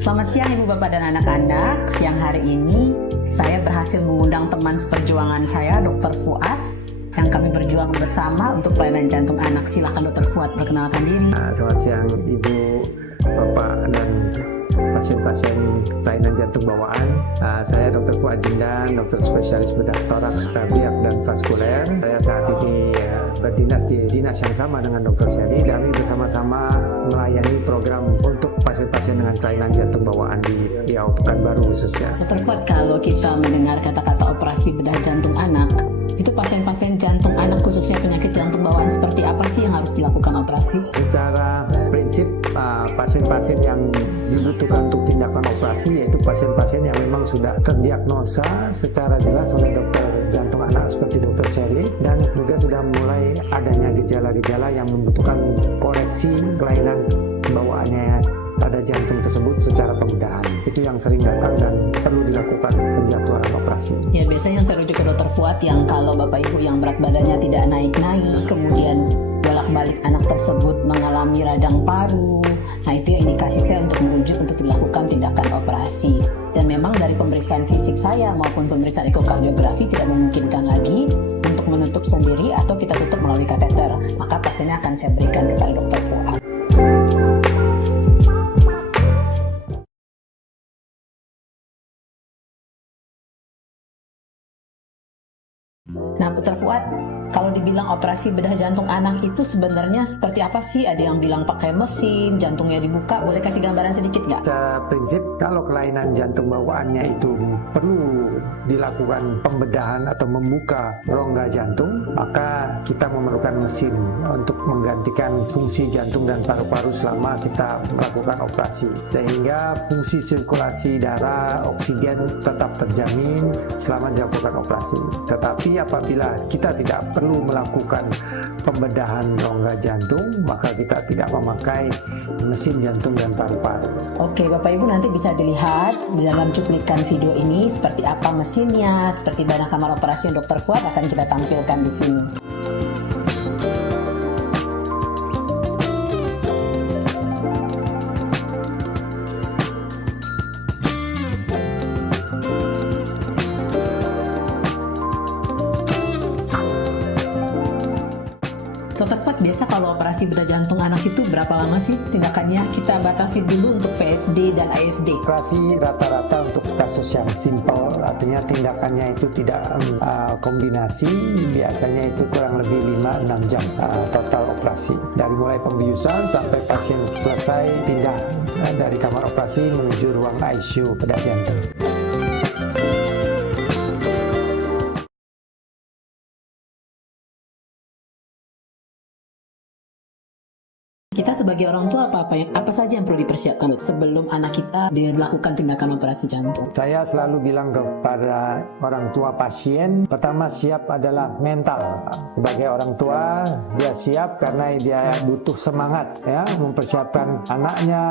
Selamat siang Ibu Bapak dan anak-anak. Siang hari ini saya berhasil mengundang teman seperjuangan saya, Dr. Fuad, yang kami berjuang bersama untuk pelayanan jantung anak. Silakan Dr. Fuad perkenalkan diri. Selamat siang Ibu, Bapak, dan pasien-pasien kelainan jantung bawaan. Saya Dr. Fuad Jindan, dokter spesialis bedah toraks, kardiak, dan vaskuler. Saya saat ini berdinas di dinas yang sama dengan Dr. Sherry. Kami bersama-sama melayani program untuk pasien-pasien dengan kelainan jantung bawaan di Riau, Pekanbaru khususnya. Dr. Fuad, kalau kita mendengar kata-kata operasi bedah jantung anak, itu pasien-pasien jantung anak khususnya penyakit jantung bawaan seperti apa sih yang harus dilakukan operasi? Secara prinsip pasien-pasien yang dibutuhkan untuk tindakan operasi yaitu pasien-pasien yang memang sudah terdiagnosa secara jelas oleh dokter jantung anak seperti Dr. Sherry, dan juga sudah mulai adanya gejala-gejala yang membutuhkan koreksi kelainan bawaannya pada jantung tersebut secara pembedahan. Itu yang sering datang dan perlu dilakukan penjadwalan operasi. Ya, biasanya yang saya rujuk ke Dr. Fuad yang kalau Bapak Ibu yang berat badannya tidak naik-naik, kemudian bolak-balik anak tersebut mengalami radang paru. Nah, itu yang indikasi saya untuk merujuk untuk dilakukan tindakan operasi. Dan memang dari pemeriksaan fisik saya maupun pemeriksaan ekokardiografi tidak memungkinkan lagi untuk menutup sendiri atau kita tutup melalui kateter. Maka pasiennya akan saya berikan kepada Dr. Fuad. Nah, Dr. Fuad, kalau dibilang operasi bedah jantung anak itu sebenarnya seperti apa sih? Ada yang bilang pakai mesin, jantungnya dibuka. Boleh kasih gambaran sedikit nggak? Secara prinsip, kalau kelainan jantung bawaannya itu perlu dilakukan pembedahan atau membuka rongga jantung, maka kita memerlukan mesin untuk menggantikan fungsi jantung dan paru-paru selama kita melakukan operasi. Sehingga fungsi sirkulasi darah, oksigen tetap terjamin selama dilakukan operasi. Tetapi apabila kita tidak perlu melakukan pembedahan rongga jantung, maka kita tidak memakai mesin jantung dan paru-paru. Oke, Bapak Ibu nanti bisa dilihat di dalam cuplikan video ini seperti apa mesinnya, seperti mana kamar operasi yang Dr. Fuad akan kita tampilkan di sini. Dr. Fuad, biasa kalau operasi bedah jantung anak itu berapa lama sih tindakannya? Kita batasi dulu untuk VSD dan ASD. Operasi rata-rata untuk kasus yang simpel, artinya tindakannya itu tidak kombinasi, biasanya itu kurang lebih 5-6 jam total operasi. Dari mulai pembiusan sampai pasien selesai pindah dari kamar operasi menuju ruang ICU bedah jantung. Kita sebagai orang tua apa saja yang perlu dipersiapkan sebelum anak kita dilakukan tindakan operasi jantung? Saya selalu bilang kepada orang tua pasien, pertama siap adalah mental. Sebagai orang tua, dia siap karena dia butuh semangat ya, mempersiapkan anaknya,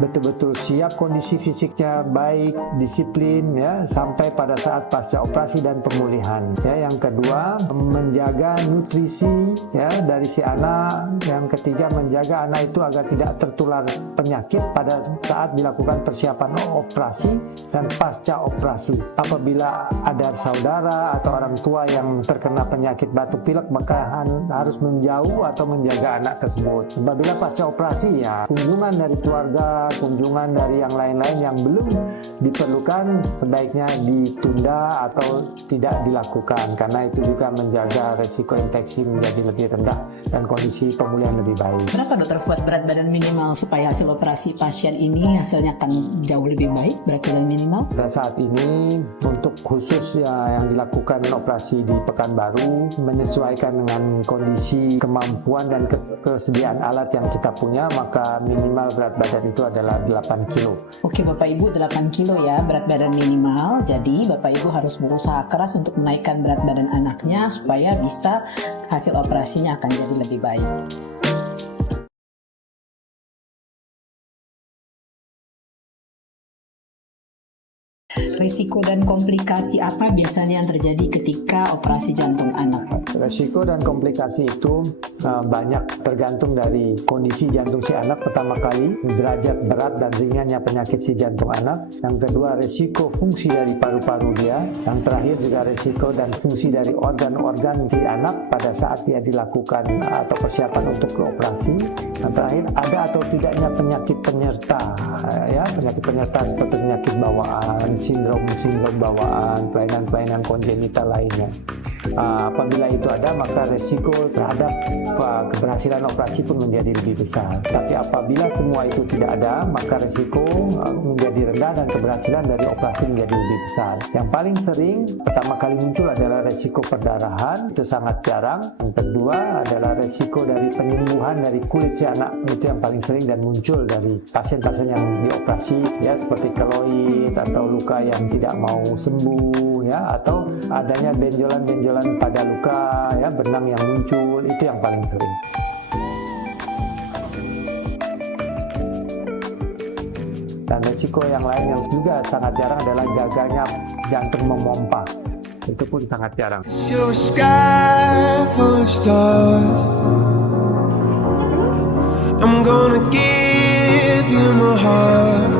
betul-betul siap kondisi fisiknya baik, disiplin ya, sampai pada saat pasca operasi dan pemulihan. Ya, yang kedua, menjaga nutrisi ya dari si anak. Yang ketiga, menjaga anak itu agar tidak tertular penyakit pada saat dilakukan persiapan operasi dan pasca operasi. Apabila ada saudara atau orang tua yang terkena penyakit batuk pilek, maka harus menjauh atau menjaga anak tersebut. Apabila pasca operasi, ya kunjungan dari keluarga, kunjungan dari yang lain-lain yang belum diperlukan sebaiknya ditunda atau tidak dilakukan, karena itu juga menjaga resiko infeksi menjadi lebih rendah dan kondisi pemulihan lebih baik. Berapa Dr. Fuad berat badan minimal supaya hasil operasi pasien ini hasilnya akan jauh lebih baik, berat badan minimal? Pada saat ini untuk khusus yang dilakukan operasi di Pekanbaru menyesuaikan dengan kondisi kemampuan dan kesediaan alat yang kita punya, maka minimal berat badan itu adalah 8 kilo. Oke Bapak Ibu, 8 kilo ya berat badan minimal. Jadi Bapak Ibu harus berusaha keras untuk menaikkan berat badan anaknya supaya bisa hasil operasinya akan jadi lebih baik. Risiko dan komplikasi apa biasanya yang terjadi ketika operasi jantung anak? Risiko dan komplikasi itu banyak tergantung dari kondisi jantung si anak. Pertama kali, derajat berat dan ringannya penyakit si jantung anak. Yang kedua, risiko fungsi dari paru-paru dia. Yang terakhir juga risiko dan fungsi dari organ-organ si anak pada saat dia dilakukan atau persiapan untuk operasi. Yang terakhir, ada atau tidaknya penyakit penyerta, penyakit penyerta seperti penyakit bawaan, sindrom bawaan, kelainan-kelainan kongenital lainnya. Apabila itu ada, maka risiko terhadap keberhasilan operasi pun menjadi lebih besar. Tapi apabila semua itu tidak ada, maka risiko menjadi rendah dan keberhasilan dari operasi menjadi lebih besar. Yang paling sering pertama kali muncul adalah risiko perdarahan, itu sangat jarang. Yang kedua adalah risiko dari penyembuhan dari kulit si anak, itu yang paling sering dan muncul dari pasien-pasien yang dioperasi, seperti keloid atau luka yang tidak mau sembuh, atau adanya benjolan-benjolan pada luka, benang yang muncul, itu yang paling sering. Dan risiko yang lain yang juga sangat jarang adalah gagalnya jantung memompa, itu pun sangat jarang. I'm gonna give you my heart.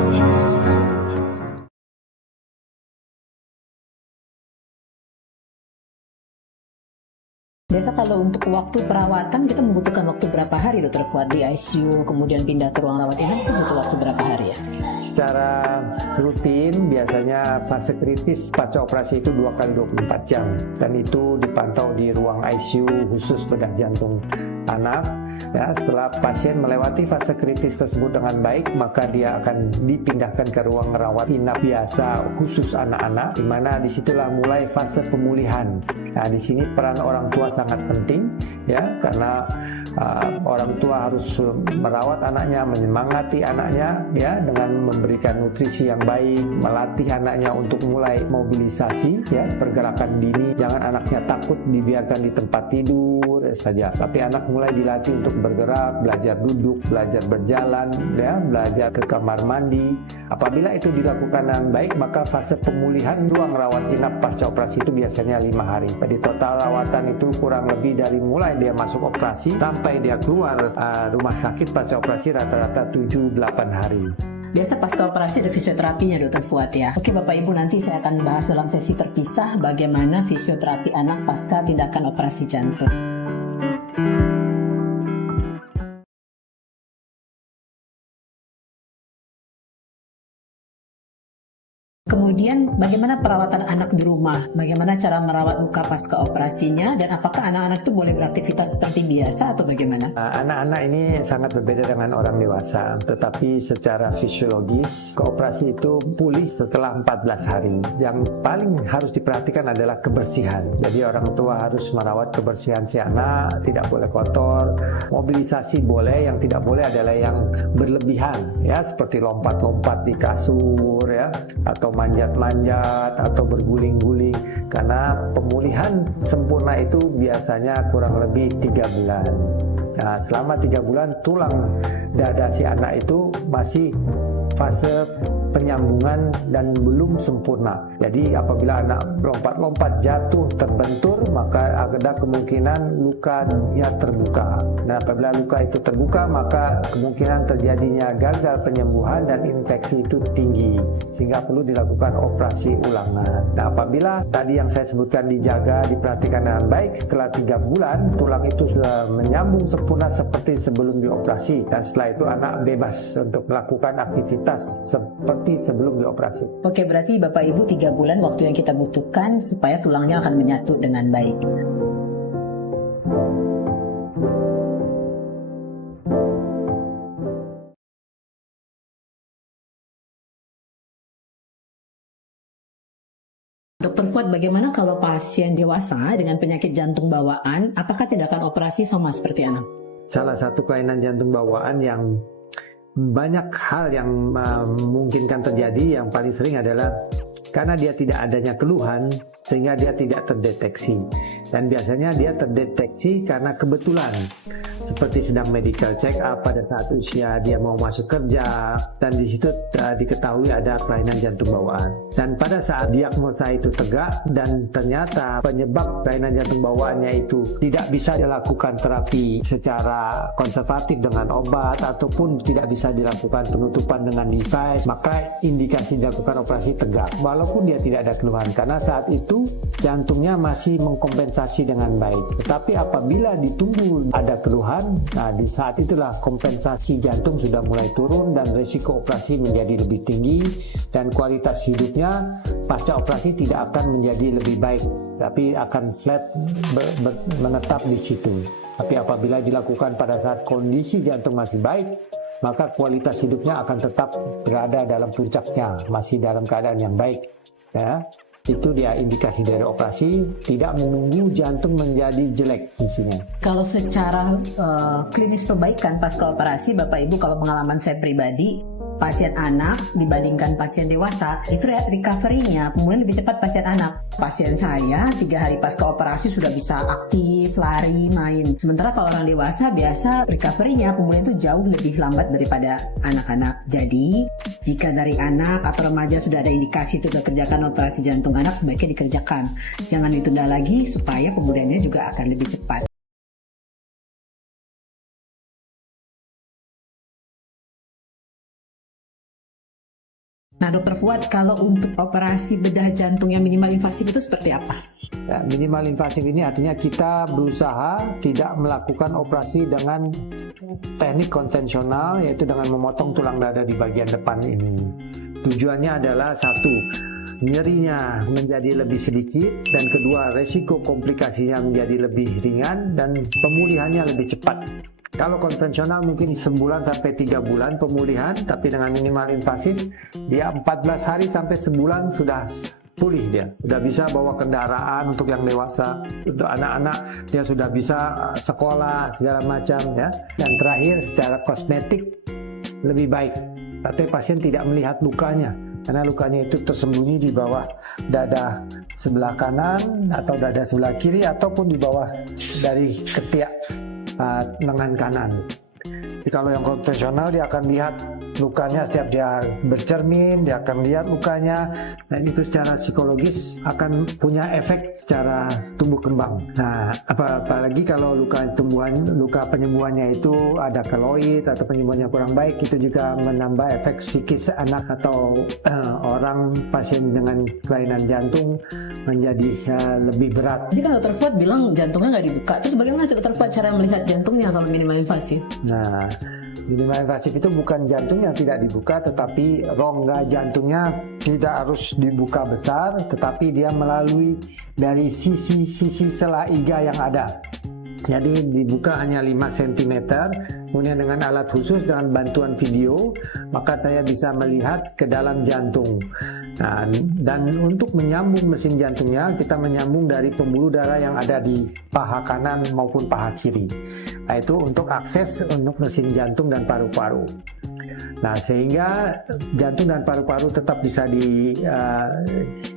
Biasa kalau untuk waktu perawatan kita membutuhkan waktu berapa hari Dr. Fuad di ICU, kemudian pindah ke ruang rawat inap itu butuh waktu berapa hari ya? Secara rutin biasanya fase kritis pasca operasi itu 2 kali 24 jam dan itu dipantau di ruang ICU khusus bedah jantung anak. Setelah pasien melewati fase kritis tersebut dengan baik, maka dia akan dipindahkan ke ruang rawat inap biasa khusus anak-anak, di mana disitulah mulai fase pemulihan. Nah, di sini peran orang tua sangat penting, karena orang tua harus merawat anaknya, menyemangati anaknya, dengan memberikan nutrisi yang baik, melatih anaknya untuk mulai mobilisasi, pergerakan dini. Jangan anaknya takut dibiarkan di tempat tidur saja, tapi anak mulai dilatih untuk bergerak, belajar duduk, belajar berjalan, belajar ke kamar mandi. Apabila itu dilakukan dengan baik, maka fase pemulihan ruang rawat inap pasca operasi itu biasanya 5 hari. Di total rawatan itu kurang lebih dari mulai dia masuk operasi sampai dia keluar rumah sakit pasca operasi rata-rata 7-8 hari. Biasa pasca operasi ada fisioterapinya Dr. Fuad ya. Oke Bapak Ibu, nanti saya akan bahas dalam sesi terpisah bagaimana fisioterapi anak pasca tindakan operasi jantung. Kemudian bagaimana perawatan anak di rumah? Bagaimana cara merawat luka pasca operasinya? Dan apakah anak-anak itu boleh beraktivitas seperti biasa atau bagaimana? Anak-anak ini sangat berbeda dengan orang dewasa. Tetapi secara fisiologis, operasi itu pulih setelah 14 hari. Yang paling harus diperhatikan adalah kebersihan. Jadi orang tua harus merawat kebersihan si anak, tidak boleh kotor. Mobilisasi boleh, yang tidak boleh adalah yang berlebihan. Seperti lompat-lompat di kasur, atau manjat-manjat atau berguling-guling, karena pemulihan sempurna itu biasanya kurang lebih 3 bulan. Nah, selama 3 bulan tulang dada si anak itu masih fase penyambungan dan belum sempurna. Jadi apabila anak lompat-lompat jatuh terbentur, maka ada kemungkinan lukanya terbuka. Dan apabila luka itu terbuka, maka kemungkinan terjadinya gagal penyembuhan dan infeksi itu tinggi, sehingga perlu dilakukan operasi ulangan. Nah, apabila tadi yang saya sebutkan dijaga, diperhatikan dengan baik, setelah 3 bulan tulang itu sudah menyambung sempurna seperti sebelum dioperasi, dan setelah itu anak bebas untuk melakukan aktivitas seperti sebelum dioperasi. Oke, berarti Bapak Ibu 3 bulan waktu yang kita butuhkan supaya tulangnya akan menyatu dengan baik. Dr. Fuad, bagaimana kalau pasien dewasa dengan penyakit jantung bawaan, apakah tindakan operasi sama seperti anak? Salah satu kelainan jantung bawaan yang banyak hal yang memungkinkan terjadi, yang paling sering adalah karena dia tidak adanya keluhan, sehingga dia tidak terdeteksi. Dan biasanya dia terdeteksi karena kebetulan, seperti sedang medical check up pada saat usia dia mau masuk kerja, dan di situ diketahui ada kelainan jantung bawaan. Dan pada saat diagnosa itu tegak dan ternyata penyebab kelainan jantung bawaannya itu tidak bisa dilakukan terapi secara konservatif dengan obat ataupun tidak bisa dilakukan penutupan dengan device, maka indikasi dilakukan operasi tegak walaupun dia tidak ada keluhan, karena saat itu jantungnya masih mengkompensasi dengan baik. Tetapi apabila ditunggu ada keluhan, nah di saat itulah kompensasi jantung sudah mulai turun dan risiko operasi menjadi lebih tinggi, dan kualitas hidupnya pasca operasi tidak akan menjadi lebih baik, tapi akan flat menetap di situ. Tapi apabila dilakukan pada saat kondisi jantung masih baik, maka kualitas hidupnya akan tetap berada dalam puncaknya, masih dalam keadaan yang baik. Ya, itu dia indikasi dari operasi, tidak menunggu jantung menjadi jelek fungsinya. Kalau secara klinis perbaikan pasca operasi, Bapak Ibu, kalau pengalaman saya pribadi, pasien anak dibandingkan pasien dewasa itu recovery-nya pemulihan lebih cepat pasien anak. Pasien saya 3 hari pasca operasi sudah bisa aktif, lari, main. Sementara kalau orang dewasa biasa recovery-nya pemulihan itu jauh lebih lambat daripada anak-anak. Jadi jika dari anak atau remaja sudah ada indikasi itu dikerjakan operasi jantung anak, sebaiknya dikerjakan. Jangan ditunda lagi supaya pemulihannya juga akan lebih cepat. Nah, Dokter Fuad, kalau untuk operasi bedah jantung yang minimal invasif itu seperti apa? Ya, minimal invasif ini artinya kita berusaha tidak melakukan operasi dengan teknik konvensional, yaitu dengan memotong tulang dada di bagian depan ini. Tujuannya adalah satu, nyerinya menjadi lebih sedikit, dan kedua, resiko komplikasinya menjadi lebih ringan dan pemulihannya lebih cepat. Kalau konvensional mungkin sebulan sampai 3 bulan pemulihan, tapi dengan minimal invasif dia 14 hari sampai sebulan sudah pulih dia. Sudah bisa bawa kendaraan untuk yang dewasa, untuk anak-anak dia sudah bisa sekolah segala macam ya. Dan terakhir secara kosmetik lebih baik. Tapi pasien tidak melihat lukanya, karena lukanya itu tersembunyi di bawah dada sebelah kanan atau dada sebelah kiri ataupun di bawah dari ketiak lengan kanan. Jadi kalau yang konvensional dia akan lihat lukanya setiap dia bercermin, dia akan lihat lukanya, dan itu secara psikologis akan punya efek secara tumbuh kembang. Nah, apalagi kalau luka penyembuhannya itu ada keloid atau penyembuhannya kurang baik, itu juga menambah efek psikis anak atau orang pasien dengan kelainan jantung menjadi lebih berat. Jadi kan Dokter Fuad bilang jantungnya nggak dibuka, terus bagaimana Dokter Fuad cara melihat jantungnya kalau minimal invasif? Nah, minimal invasif itu bukan jantung yang tidak dibuka, tetapi rongga jantungnya tidak harus dibuka besar, tetapi dia melalui dari sisi-sisi sela iga yang ada. Jadi dibuka hanya 5 cm, kemudian dengan alat khusus dengan bantuan video, maka saya bisa melihat ke dalam jantung. Nah, dan untuk menyambung mesin jantungnya, kita menyambung dari pembuluh darah yang ada di paha kanan maupun paha kiri. Nah, itu untuk akses untuk mesin jantung dan paru-paru. Nah, sehingga jantung dan paru-paru tetap bisa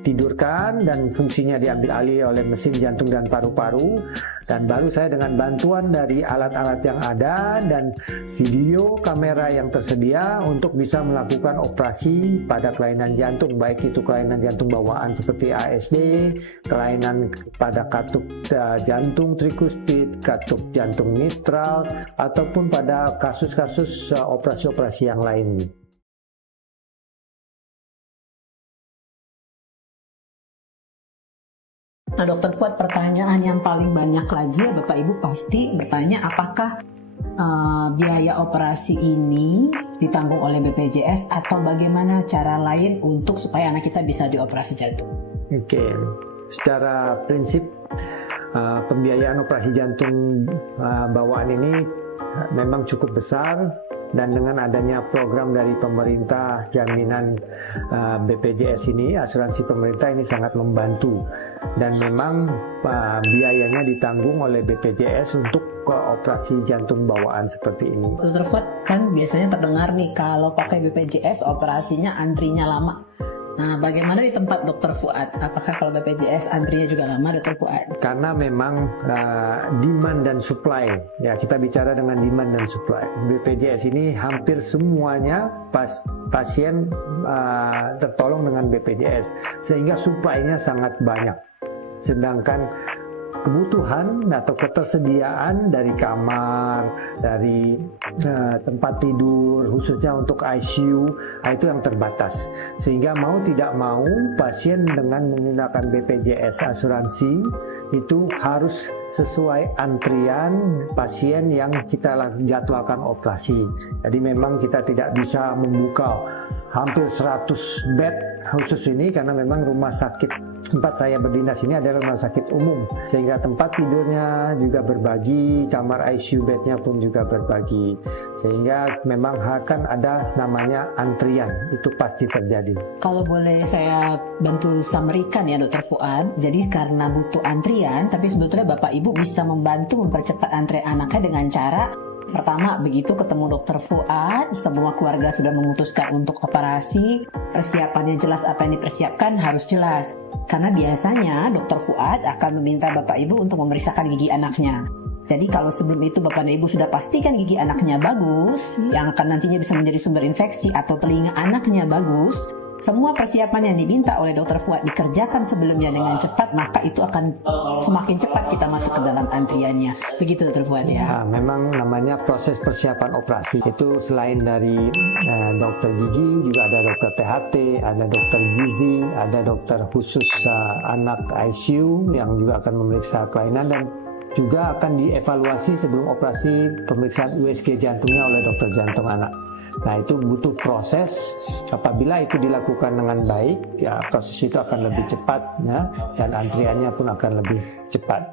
ditidurkan dan fungsinya diambil alih oleh mesin jantung dan paru-paru. Dan baru saya dengan bantuan dari alat-alat yang ada dan video kamera yang tersedia untuk bisa melakukan operasi pada kelainan jantung, baik itu kelainan jantung bawaan seperti ASD, kelainan pada katup jantung trikuspid, katup jantung mitral, ataupun pada kasus-kasus operasi-operasi yang lain. Nah, Dokter Fuad, pertanyaan yang paling banyak lagi ya Bapak Ibu pasti bertanya apakah biaya operasi ini ditanggung oleh BPJS atau bagaimana cara lain untuk supaya anak kita bisa dioperasi jantung? Oke, secara prinsip pembiayaan operasi jantung bawaan ini memang cukup besar, dan dengan adanya program dari pemerintah jaminan BPJS ini, asuransi pemerintah ini sangat membantu, dan memang biayanya ditanggung oleh BPJS untuk operasi jantung bawaan seperti ini. Dokter Fuad, kan biasanya terdengar nih kalau pakai BPJS operasinya antrinya lama. Nah, bagaimana di tempat Dokter Fuad? Apakah kalau BPJS antrinya juga lama, Dokter Fuad? Karena memang demand dan supply, ya kita bicara dengan demand dan supply. BPJS ini hampir semuanya pasien tertolong dengan BPJS, sehingga supply-nya sangat banyak. Sedangkan kebutuhan atau ketersediaan dari kamar, dari tempat tidur, khususnya untuk ICU, itu yang terbatas. Sehingga mau tidak mau, pasien dengan menggunakan BPJS asuransi itu harus sesuai antrian pasien yang kita jadwalkan operasi. Jadi memang kita tidak bisa membuka hampir 100 bed khusus ini, karena memang rumah sakit tempat saya berdinas ini adalah rumah sakit umum, sehingga tempat tidurnya juga berbagi, kamar ICU bednya pun juga berbagi, sehingga memang akan ada namanya antrian, itu pasti terjadi. Kalau boleh saya bantu summary-kan ya Dokter Fuad, jadi karena butuh antrian, tapi sebetulnya Bapak Ibu bisa membantu mempercepat antrian anaknya dengan cara pertama, begitu ketemu Dokter Fuad, semua keluarga sudah memutuskan untuk operasi, persiapannya jelas, apa yang dipersiapkan harus jelas. Karena biasanya Dokter Fuad akan meminta Bapak Ibu untuk memeriksakan gigi anaknya. Jadi kalau sebelum itu Bapak dan Ibu sudah pastikan gigi anaknya bagus, yang akan nantinya bisa menjadi sumber infeksi, atau telinga anaknya bagus, semua persiapan yang diminta oleh Dokter Fuad dikerjakan sebelumnya dengan cepat, maka itu akan semakin cepat kita masuk ke dalam antriannya. Begitu Dokter Fuad ya. Nah, memang namanya proses persiapan operasi itu selain dari dokter gigi, juga ada dokter THT, ada dokter gizi, ada dokter khusus anak ICU yang juga akan memeriksa kelainan, dan juga akan dievaluasi sebelum operasi pemeriksaan USG jantungnya oleh dokter jantung anak. Nah, itu butuh proses. Apabila itu dilakukan dengan baik, ya proses itu akan lebih cepat, ya, dan antriannya pun akan lebih cepat.